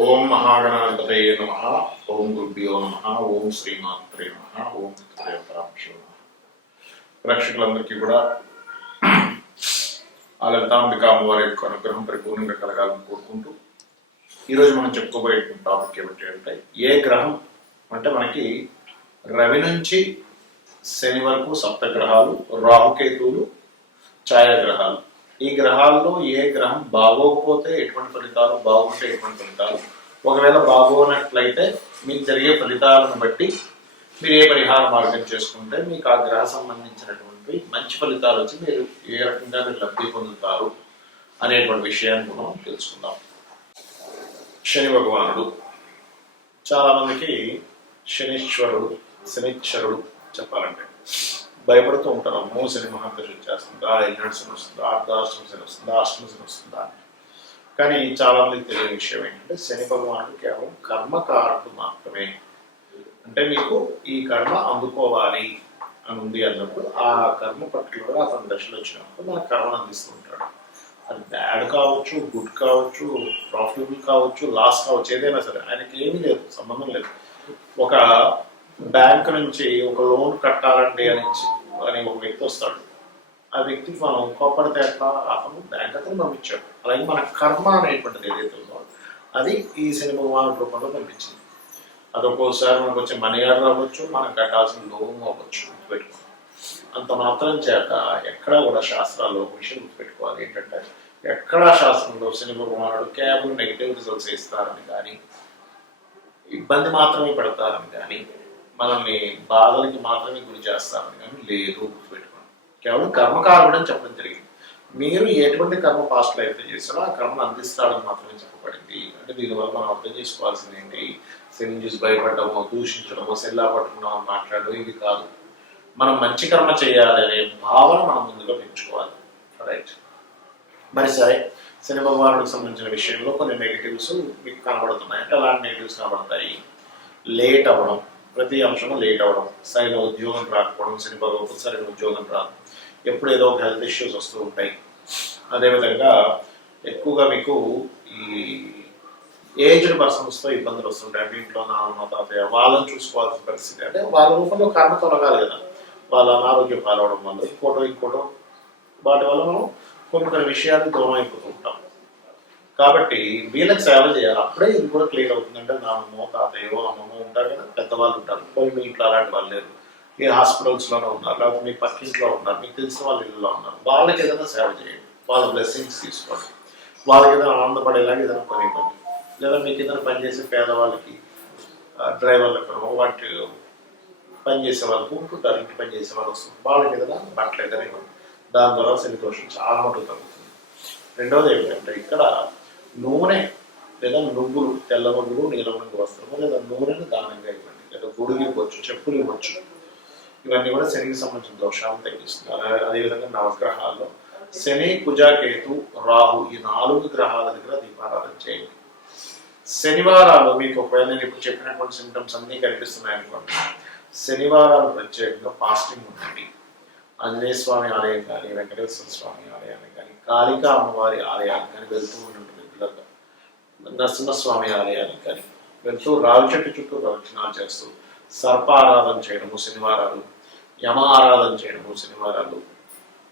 ఓం మహాగణాధిపతయ నమ. ఓం గురుభ్యో నమ. ఓం శ్రీమాత్రే నమ. ఓం పితృపరాక్షో నమ. ప్రేక్షకులందరికీ కూడా ఆ లలితాంబిక అమ్మవారి యొక్క అనుగ్రహం పరిపూర్ణంగా కలగాలని కోరుకుంటూ ఈరోజు మనం చెప్పుకోబోయేటువంటి టాపిక్ ఏమిటి అంటే ఏ గ్రహం? అంటే మనకి రవి నుంచి శని వరకు సప్తగ్రహాలు రాహుకేతువులు ఛాయాగ్రహాలు. ఈ గ్రహాల్లో ఏ గ్రహం బాగోకపోతే ఎటువంటి ఫలితాలు బాగుంటే ఎటువంటి ఫలితాలు? ఒకవేళ బాగోనట్లయితే మీకు జరిగే ఫలితాలను బట్టి మీరు ఏ పరిహార మార్గం చేసుకుంటే మీకు ఆ గ్రహ సంబంధించినటువంటి మంచి ఫలితాలు వచ్చి మీరు ఏ రకంగా మీరు లబ్ధి పొందుతారు అనేటువంటి విషయాన్ని మనం తెలుసుకుందాం. శని భగవానుడు. చాలా మందికి శనీశ్వరుడు శనిశ్వరుడు చెప్పాలంటే. భయపడుతూ ఉంటారు. అమ్మో శని మహాదశ వచ్చేస్తుందా? ఎన్నడు శని వస్తుందా? అర్ధాష్టమ శని వస్తుందా? అష్టమ శని వస్తుందా? కానీ చాలా మందికి తెలియని విషయం ఏంటంటే శని భగవానుడు కేవలం కర్మకారుడు మాత్రమే. అంటే మీకు ఈ కర్మ అందుకోవాలి అని ఉంది అన్నప్పుడు ఆ కర్మ పర్టికులర్గా అతని దశలు వచ్చినప్పుడు నా కర్మను అందిస్తూ ఉంటాడు. అది బ్యాడ్ కావచ్చు గుడ్ కావచ్చు ప్రాఫిటబుల్ కావచ్చు లాస్ కావచ్చు ఏదైనా సరే ఆయనకి ఏమీ లేదు సంబంధం లేదు. ఒక బ్యాంక్ నుంచి ఒక లోన్ కట్టాలండి అని అని ఒక వ్యక్తి వస్తాడు. ఆ వ్యక్తికి మనం కోపడితే ఎట్లా? అతను బ్యాంక్ అతను పంపించాడు. అలాగే మన కర్మ అనేటువంటిది ఏదైతే ఉందో అది ఈ సినిమా భగవాన్ రూపంలో పంపించింది. అదొకసారి మనకు వచ్చే మనీ ఆర్డర్ అవ్వచ్చు మనం కట్టాల్సిన లోన్ అవ్వచ్చు గుర్తుపెట్టుకో అంత మాత్రం చేత ఎక్కడ కూడా శాస్త్రాల్లో ఒక విషయం గుర్తుపెట్టుకోవాలి. ఏంటంటే ఎక్కడా శాస్త్రంలో సినిమా కుమారుడు కేవలం నెగిటివ్ రిజల్ట్స్ ఇస్తారని కానీ ఇబ్బంది మాత్రమే పెడతారని కానీ మనల్ని బాధలకి మాత్రమే గురి చేస్తామని కానీ లేదు గుర్తుపెట్టుకోండి. కేవలం కర్మకారుడు అని చెప్పడం జరిగింది. మీరు ఎటువంటి కర్మ పాస్ట్ లైఫ్ చేస్తారో ఆ కర్మను అందిస్తాడని మాత్రమే చెప్పబడింది. అంటే దీనివల్ల మనం అర్థం చేసుకోవాల్సింది ఏంటి? శని చూసి భయపడటము దూషించడమో సెల్లా పట్టుకున్నామో మాట్లాడడం ఇది కాదు. మనం మంచి కర్మ చేయాలి అనే భావన మనం ముందుగా పెంచుకోవాలి. రైట్ మరి సరే శని భగవానుడికి సంబంధించిన విషయంలో కొన్ని నెగిటివ్స్ మీకు కనబడుతున్నాయి. అంటే అలాంటి నెగిటివ్స్ కనబడతాయి. లేట్ అవ్వడం ప్రతి అంశము లేట్ అవ్వడం సరైన ఉద్యోగం రాకపోవడం శని భగవంతుడు సరైన ఉద్యోగం రాదు. ఎప్పుడు ఏదో ఒక హెల్త్ ఇష్యూస్ వస్తూ ఉంటాయి. అదేవిధంగా ఎక్కువగా మీకు ఈ ఏజ్డ్ పర్సన్స్తో ఇబ్బందులు వస్తుంటాయి. అంటే ఇంట్లో నాన్న తాతయ్య వాళ్ళని చూసుకోవాల్సిన పరిస్థితి. అంటే వాళ్ళ రూపంలో కర్మ తొలగాలి కదా. వాళ్ళ అనారోగ్యం పాలవడం వల్ల ఇంకోటో ఇంకోటో వాటి వల్ల మనం కొన్ని కొన్ని విషయాలు దూరం అయిపోతూ ఉంటాం. కాబట్టి వీళ్ళకి సేవ చేయాలి. అప్పుడే ఇది కూడా క్లియర్ అవుతుందంటే నా అమ్మో తాతయ్యో అమ్మమ్మో ఉంటారు కదా పెద్దవాళ్ళు ఉంటారు. పోయి మీ ఇంట్లో అలాంటి వాళ్ళు లేరు. మీ హాస్పిటల్స్లోనే ఉన్నారు లేకపోతే మీ పక్కింట్లో ఉన్నారు మీకు తెలిసిన వాళ్ళ ఇళ్ళలో ఉన్నారు. వాళ్ళకి ఏదైనా సేవ చేయండి. వాళ్ళ బ్లెస్సింగ్స్ తీసుకోండి. వాళ్ళకి ఏదైనా ఆనందపడేలాగా ఏదైనా పని ఇవ్వండి లేదా మీకు ఏదైనా పని చేసే పేదవాళ్ళకి డ్రైవర్లకు వాటి పని చేసే వాళ్ళకు ఉంటుంటారు ఇంటి పని చేసే వాళ్ళు వస్తుంది. వాళ్ళకి ఏదైనా బట్టలు ఏదైనా ఇవ్వండి. దాని ద్వారా సంతోషం చాలా మటుకు తగ్గుతుంది. రెండవది ఏమిటంటే ఇక్కడ నూనె లేదా నువ్వులు తెల్ల నువ్వులు నీలం రంగు వస్త్రము లేదా నూనెను దానంగా ఇవ్వండి. లేదా గుడికి ఇవ్వచ్చు చెప్పులు ఇవ్వచ్చు. ఇవన్నీ కూడా శనికి సంబంధించిన దోషాలను తగ్గిస్తుంది అదేవిధంగా నవగ్రహాల్లో శని కుజ కేతు రాహు ఈ నాలుగు గ్రహాల దగ్గర దీపారాధన చేయండి. శనివారాలు మీకు ఒకవేళ నేను ఇప్పుడు చెప్పినటువంటి సిమ్టమ్స్ అన్నీ కనిపిస్తున్నాయి అనుకోండి. శనివారాలు ప్రత్యేకంగా ఫాస్టింగ్ ఉండండి. ఆంజనేయ స్వామి ఆలయం కానీ వెంకటేశ్వర స్వామి ఆలయాన్ని కానీ కాళికా అమ్మవారి ఆలయాన్ని కానీ వెళ్తూ ఉండండి. నరసింహస్వామి ఆలయానికి కానీ వెళ్తూ రావి చెట్టు చుట్టూ ప్రవచనాలు చేస్తూ సర్పారాధన చేయడము శనివారాలు యమ ఆరాధన చేయడము శనివారాలు.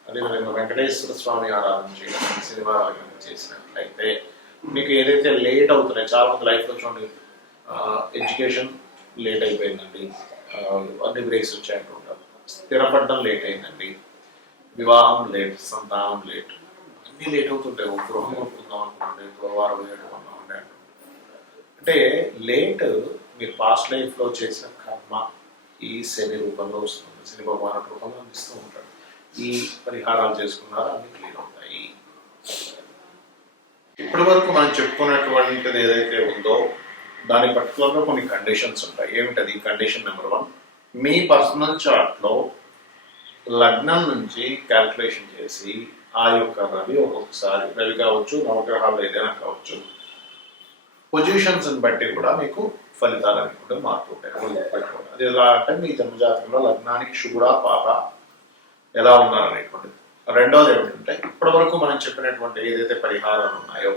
అదేవిధంగా వెంకటేశ్వర స్వామి ఆరాధన చేయడం శనివారాలు కనుక చేసినట్లయితే మీకు ఏదైతే లేట్ అవుతున్నాయి చాలా మంది లైఫ్లో చూడండి ఎడ్యుకేషన్ లేట్ అయిపోయిందండి. అన్ని బ్రేక్స్ వచ్చాయంటూ ఉంటారు. స్థిరపడడం లేట్ అయిందండి. వివాహం లేట్ సంతానం లేట్ అన్నీ లేట్ అవుతుంటాయి. ఒక గృహం కొనుక్కుందాం అనుకుంటే ఇప్పుడు వారం లేట్ అంటే లేట్ మీరు పాస్ట్ లైఫ్లో చేసిన కర్మ ఈ శని రూపంలో వస్తుంది. శని భగవాన్ రూపంలో అందిస్తూ ఉంటాడు. ఈ పరిహారాలు చేసుకున్నారా? అన్ని క్లియర్ అవుతాయి. ఇప్పటి వరకు మనం చెప్పుకున్నటువంటిది ఏదైతే ఉందో దాని పర్టికులర్గా కొన్ని కండిషన్స్ ఉంటాయి. ఏమిటది? Condition number one. మీ పర్సనల్ చార్ట్లో లగ్నం నుంచి క్యాల్కులేషన్ చేసి ఆ యొక్క రవి ఒక్కొక్కసారి రవి కావచ్చు నవగ్రహాలు ఏదైనా కావచ్చు పొజిషన్స్ బట్టి కూడా మీకు ఫలితాలు అనేవి కూడా మారుతుంటాయి అది ఎలా అంటే మీ జన్మజాతంలో లగ్నానికి శుభుడా పాప ఎలా ఉన్నారనేటువంటిది. రెండోది ఏమిటంటే ఇప్పటి వరకు మనం చెప్పినటువంటి ఏదైతే పరిహారాలు ఉన్నాయో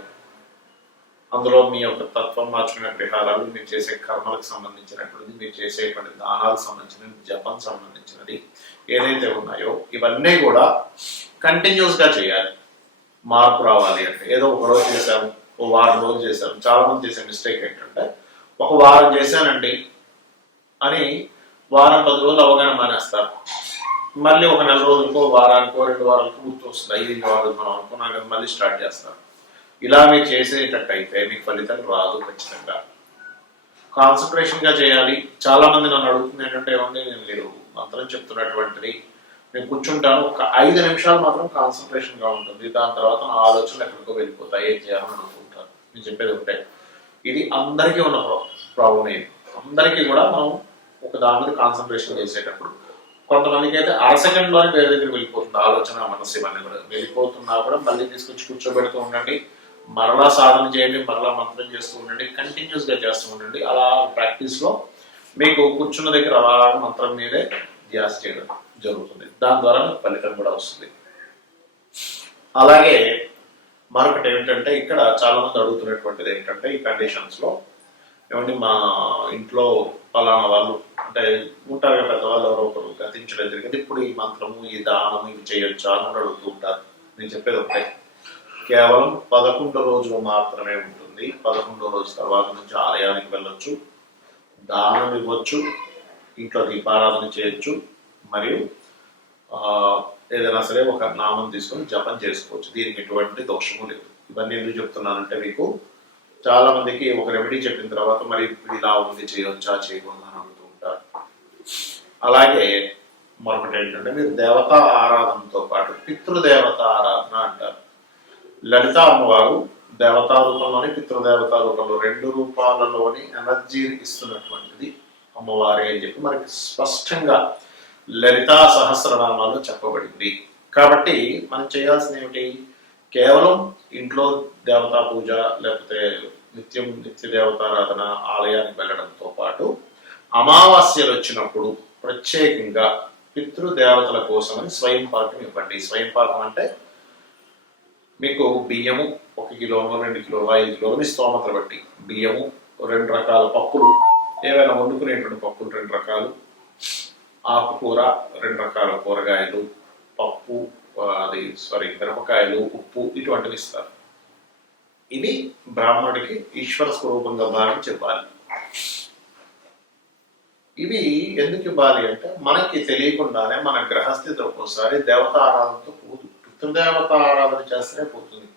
అందులో మీ యొక్క తత్వం మార్చుకునే పరిహారాలు మీరు చేసే కర్మలకు సంబంధించినటువంటిది మీరు చేసేటువంటి దానాలకు సంబంధించినది జపం సంబంధించినది ఏదైతే ఉన్నాయో ఇవన్నీ కూడా కంటిన్యూస్గా చేయాలి. మార్పు రావాలి అంటే. ఏదో ఒకరోజు చేశాము ఓ వారం రోజులు చేశాను. చాలా మంది చేసే మిస్టేక్ ఏంటంటే ఒక వారం చేశానండి అని వారం పది రోజులు అవగాహన మానేస్తారు. మళ్ళీ ఒక నెల రోజులకో వారానికో రెండు వారాలకు గుర్తు వస్తుంది ఐదు వారాలు మనం అనుకున్నాం కదా మళ్ళీ స్టార్ట్ చేస్తారు. ఇలా మీరు చేసేటట్టయితే మీకు ఫలితం రాదు ఖచ్చితంగా. కాన్సన్ట్రేషన్గా చేయాలి. చాలా మంది నన్ను అడుగుతుంది ఏంటంటే ఏమండి నేను మీరు మంత్రం చెప్తున్నటువంటిది నేను కూర్చుంటాను ఒక ఐదు నిమిషాలు మాత్రం కాన్సన్ట్రేషన్గా ఉంటుంది. దాని తర్వాత నా ఆలోచనలు ఎక్కడికో వెళ్ళిపోతాయి. ఏం చేయాలని అనుకుంటున్నాను నేను చెప్పేది ఒకటే. ఇది అందరికీ ఉన్న ప్రాబ్లం ఇది అందరికీ కూడా మనం ఒక దాని మీద కాన్సన్ట్రేషన్ చేసేటప్పుడు కొంతమందికి అయితే అర సెకండ్లోనే వేరే దగ్గర వెళ్ళిపోతుంది ఆలోచన మనసు ఇవన్నీ కూడా. వెళ్ళిపోతున్నా కూడా మళ్ళీ తీసుకొచ్చి కూర్చోబెడుతూ ఉండండి. మరలా సాధన చేయండి మరలా మంత్రం చేస్తూ ఉండండి కంటిన్యూస్గా చేస్తూ ఉండండి. అలా ప్రాక్టీస్లో మీకు కూర్చున్న దగ్గర అలా మంత్రం మీదే ధ్యాస చేయడం జరుగుతుంది. దాని ద్వారా మీకు ఫలితం కూడా వస్తుంది. అలాగే మరొకటి ఏంటంటే ఇక్కడ చాలా మంది అడుగుతున్నటువంటిది ఏంటంటే ఈ కండిషన్స్లో. ఏమంటే మా ఇంట్లో పలానా వాళ్ళు అంటే ఉంటారు కదా పెద్దవాళ్ళు ఎవరో ఒకరు గతించడం జరిగింది. ఇప్పుడు ఈ మంత్రము ఈ దానము ఇవి చేయొచ్చా అని కూడా అడుగుతూ ఉంటారు. నేను చెప్పేది ఒకటే. కేవలం పదకొండు రోజులు మాత్రమే ఉంటుంది. పదకొండో రోజు తర్వాత నుంచి ఆలయానికి వెళ్ళొచ్చు. దానం ఇవ్వచ్చు. ఇంట్లో దీపారాధన చేయొచ్చు. మరియు ఏదైనా సరే ఒక నామం తీసుకొని జపం చేసుకోవచ్చు. దీనికి ఎటువంటి దోషము లేదు. ఇవన్నీ ఎందుకు చెప్తున్నానంటే మీకు చాలా మందికి ఒక రెమెడీ చెప్పిన తర్వాత మరి ఇలా ఉంది చేయొచ్చా చేయకూడదా అని ఉంటారు. అలాగే మరొకటి ఏంటంటే మీరు దేవతా ఆరాధనతో పాటు పితృదేవత ఆరాధన అంటారు. లలిత అమ్మవారు దేవతా రూపంలోని పితృదేవతా రూపంలో రెండు రూపాలలోని ఎనర్జీ ఇస్తున్నటువంటిది అమ్మవారే అని చెప్పి మనకి స్పష్టంగా లలితా సహస్రనామాలు చెప్పబడింది. కాబట్టి మనం చేయాల్సింది ఏమిటి? కేవలం ఇంట్లో దేవతా పూజ లేకపోతే నిత్యం నిత్య దేవతారాధన ఆలయానికి వెళ్ళడంతో పాటు అమావాస్యలు వచ్చినప్పుడు ప్రత్యేకంగా పితృదేవతల కోసమని స్వయం పాకం ఇవ్వండి. స్వయం పాకం అంటే మీకు బియ్యము ఒక కిలోను రెండు కిలోలు ఐదు కిలోలు మీ స్తోమతలు బట్టి బియ్యము రెండు రకాల పప్పులు ఏవైనా వండుకునేటువంటి పప్పులు రెండు రకాలు ఆకుకూర రెండు రకాల కూరగాయలు పప్పు అది సారీ మిరపకాయలు ఉప్పు ఇటువంటివి ఇస్తారు. ఇది బ్రాహ్మణుడికి ఈశ్వర స్వరూపంగా భావించి ఇవ్వాలి ఇవి ఎందుకు ఇవ్వాలి అంటే మనకి తెలియకుండానే మన గ్రహస్థితి ఒక్కోసారి దేవత ఆరాధనతో పోదు. పితృదేవత ఆరాధన చేస్తేనే పోతుంది.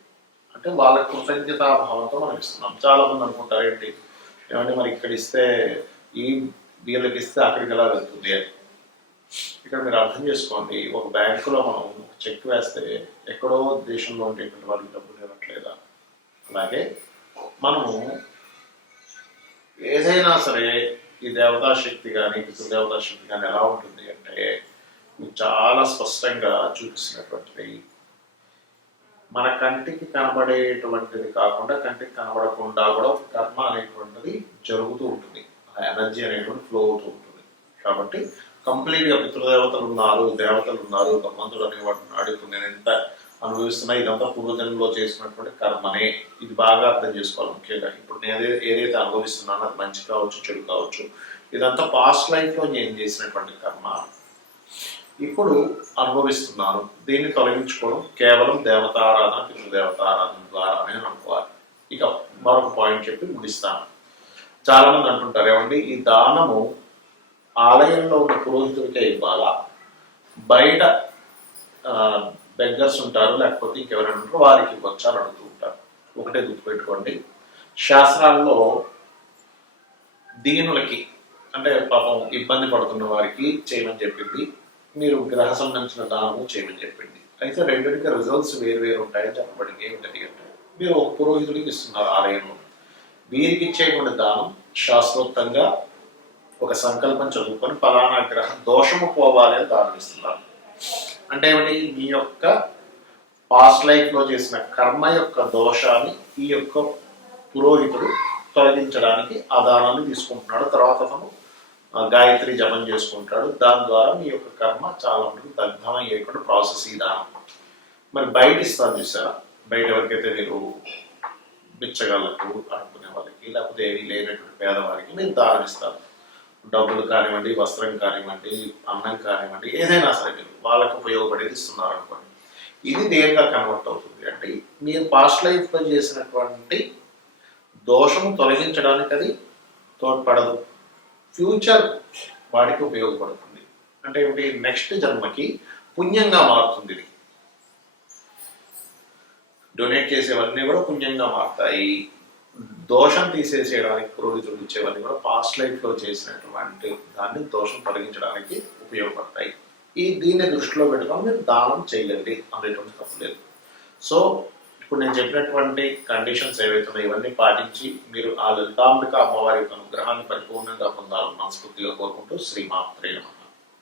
అంటే వాళ్ళ కృతజ్ఞతాభావంతో మనం ఇస్తున్నాం. చాలా మంది అనుకుంటారు ఏంటి? ఏమంటే మరి ఇక్కడ ఇస్తే ఈ వీళ్ళకి ఇస్తే అక్కడికి ఎలా వెళ్తుంది అని. ఇక్కడ మీరు అర్థం చేసుకోండి ఒక బ్యాంకులో మనం చెక్ వేస్తే ఎక్కడో దేశంలో ఉండేటువంటి వాళ్ళకి డబ్బులు ఇవ్వట్లేదా? అలాగే మనము ఏదైనా సరే ఈ దేవతా శక్తి కానీ పితృదేవతా శక్తి కానీ ఎలా ఉంటుంది అంటే చాలా స్పష్టంగా చూపిస్తున్నటువంటిది. మన కంటికి కనబడేటువంటిది కాకుండా కంటికి కనబడకుండా కూడా కర్మ అనేటువంటిది జరుగుతూ ఉంటుంది. ఆ ఎనర్జీ అనేటువంటి ఫ్లో అవుతూ ఉంటుంది. కాబట్టి కంప్లీట్గా పితృదేవతలు ఉన్నారు దేవతలు ఉన్నారు భగవంతుడు అనేవాడు ఉన్నాడు ఇప్పుడు నేను ఎంత అనుభవిస్తున్నా ఇదంతా పూర్వజన్మలో చేసినటువంటి కర్మనే. ఇది బాగా అర్థం చేసుకోవాలి ముఖ్యంగా. ఇప్పుడు నేను ఏదైతే అనుభవిస్తున్నానో అది మంచి కావచ్చు చెడు కావచ్చు ఇదంతా పాస్ట్ లైఫ్లో నేను చేసినటువంటి కర్మ. ఇప్పుడు అనుభవిస్తున్నాను దీన్ని తొలగించుకోవడం కేవలం దేవతారాధన పితృదేవతారాధన అని అనుకోవాలి. ఇక మరొక పాయింట్ చెప్పి ముగిస్తాను. చాలా మంది అంటుంటారు ఏమండి ఈ దానము ఆలయంలో ఉన్న పురోహితుడికే ఇవ్వాలా బయట బెగ్గర్స్ ఉంటారు లేకపోతే ఇంకెవరైనా ఉంటారో వారికి ఇవ్వచ్చా అని అడుగుతూ ఉంటారు. ఒకటే గుర్తుపెట్టుకోండి. శాస్త్రాల్లో దీనులకి అంటే పాపం ఇబ్బంది పడుతున్న వారికి చేయమని చెప్పింది. మీరు గ్రహ సంబంధించిన దానము చేయమని చెప్పింది. అయితే రెండింటికి రిజల్ట్స్ వేరు వేరు ఉంటాయని చెప్పబడింది. ఏమిటది అంటే మీరు ఒక పురోహితుడికి ఇస్తున్నారు ఆలయంలో. వీరికి ఇచ్చేటువంటి దానం శాస్త్రోక్తంగా ఒక సంకల్పం చదువుకొని ఫలానా గ్రహం దోషము పోవాలి అని ప్రారంభిస్తున్నారు అంటే ఏమిటి మీ యొక్క పాస్ట్ లైఫ్లో చేసిన కర్మ యొక్క దోషాన్ని ఈ యొక్క పురోహితుడు తొలగించడానికి ఆ దానాన్ని తీసుకుంటున్నాడు. తర్వాత అతను ఆ, గాయత్రి జపం చేసుకుంటాడు. దాని ద్వారా మీ యొక్క కర్మ చాలా మటుకు దగ్ధం అయ్యేటువంటి ప్రాసెస్ ఈ దానం. మరి బయట ఇస్తాను చూసారా? బయట ఎవరికైతే మీరు బిచ్చగాళ్ళకు అనుకునే వాళ్ళకి లేకపోతే ఏమీ లేనటువంటి పేదవారికి మీరు దానం ఇస్తారు డబ్బులు కానివ్వండి వస్త్రం కానివ్వండి అన్నం కానివ్వండి ఏదైనా సరే మీరు వాళ్ళకు ఉపయోగపడేది ఇస్తున్నారు అనుకోండి ఇది దేనిగా కన్వర్ట్ అవుతుంది. అంటే మీరు పాస్ట్ లైఫ్లో చేసినటువంటి దోషం తొలగించడానికి అది తోడ్పడదు. ఫ్యూచర్ వాడికి ఉపయోగపడుతుంది. అంటే ఏమిటి? నెక్స్ట్ జన్మకి పుణ్యంగా మారుతుంది ఇది. డొనేట్ చేసేవన్నీ కూడా పుణ్యంగా మారుతాయి. దోషం తీసేసేయడానికి పురోహితులు ఇచ్చేవన్నీ కూడా పాస్ట్ లైఫ్లో చేసినటువంటి దాన్ని దోషం తొలగించడానికి ఉపయోగపడతాయి. ఈ దీన్ని దృష్టిలో పెట్టుకొని మీరు దానం చేయండి అనేటువంటి తప్పు లేదు. సో ఇప్పుడు నేను చెప్పినటువంటి కండిషన్స్ ఏవైతే ఇవన్నీ పాటించి మీరు ఆ లలితాంబిక అమ్మవారి యొక్క అనుగ్రహాన్ని పరిపూర్ణంగా పొందాలని మనస్ఫూర్తిగా కోరుకుంటూ శ్రీమాత్రే